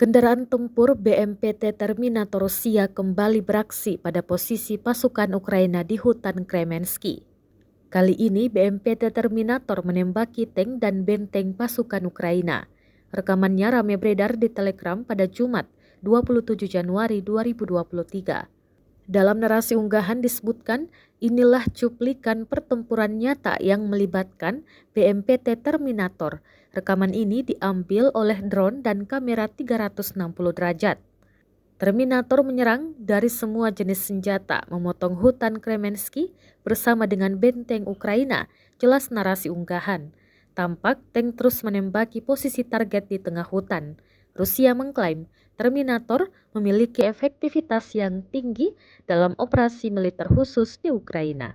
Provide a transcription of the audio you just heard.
Kendaraan tempur BMPT Terminator Rusia kembali beraksi pada posisi pasukan Ukraina di hutan Kremensky. Kali ini BMPT Terminator menembaki tank dan benteng pasukan Ukraina. Rekamannya ramai beredar di Telegram pada Jumat, 27 Januari 2023. Dalam narasi unggahan disebutkan, inilah cuplikan pertempuran nyata yang melibatkan BMPT Terminator. Rekaman ini diambil oleh drone dan kamera 360 derajat. Terminator menyerang dari semua jenis senjata, memotong hutan Kremensky bersama dengan benteng Ukraina, jelas narasi unggahan. Tampak tank terus menembaki posisi target di tengah hutan. Rusia mengklaim Terminator memiliki efektivitas yang tinggi dalam operasi militer khusus di Ukraina.